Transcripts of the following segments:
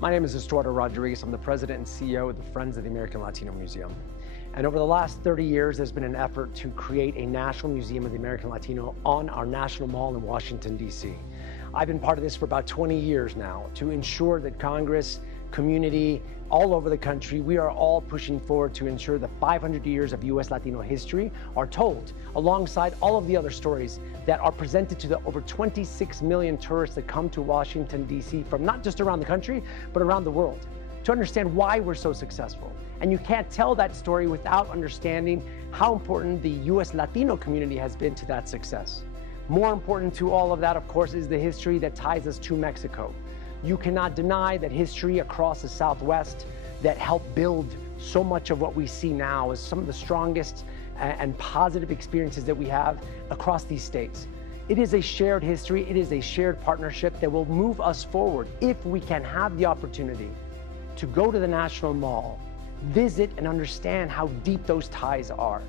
My name is Estuardo Rodríguez. I'm the president and CEO of the Friends of the American Latino Museum. And over the last 30 years, there's been an effort to create a National Museum of the American Latino on our National Mall in Washington, D.C. I've been part of this for about 20 years now to ensure that Congress, community, all over the country, we are all pushing forward to ensure the 500 years of U.S. Latino history are told alongside all of the other stories that are presented to the over 26 million tourists that come to Washington, D.C. from not just around the country, but around the world, to understand why we're so successful. And you can't tell that story without understanding how important the U.S. Latino community has been to that success. More important to all of that, of course, is the history that ties us to Mexico. You cannot deny that history across the Southwest that helped build so much of what we see now is some of the strongest and positive experiences that we have across these states. It is a shared history, it is a shared partnership that will move us forward if we can have the opportunity to go to the National Mall, visit and understand how deep those ties are.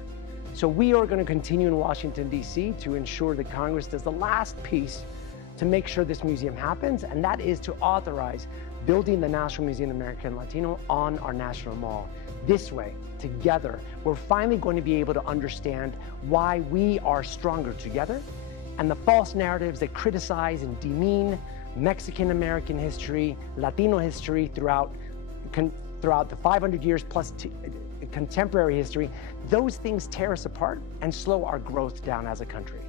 So we are going to continue in Washington, D.C. to ensure that Congress does the last piece to make sure this museum happens, and that is to authorize building the National Museum of the American Latino on our National Mall. This way, together, we're finally going to be able to understand why we are stronger together, and the false narratives that criticize and demean Mexican-American history, Latino history throughout the 500 years plus contemporary history, those things tear us apart and slow our growth down as a country.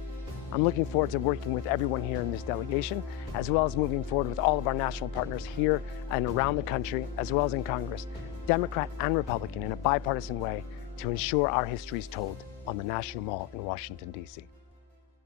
I'm looking forward to working with everyone here in this delegation, as well as moving forward with all of our national partners here and around the country, as well as in Congress, Democrat and Republican, in a bipartisan way to ensure our history is told on the National Mall in Washington, D.C.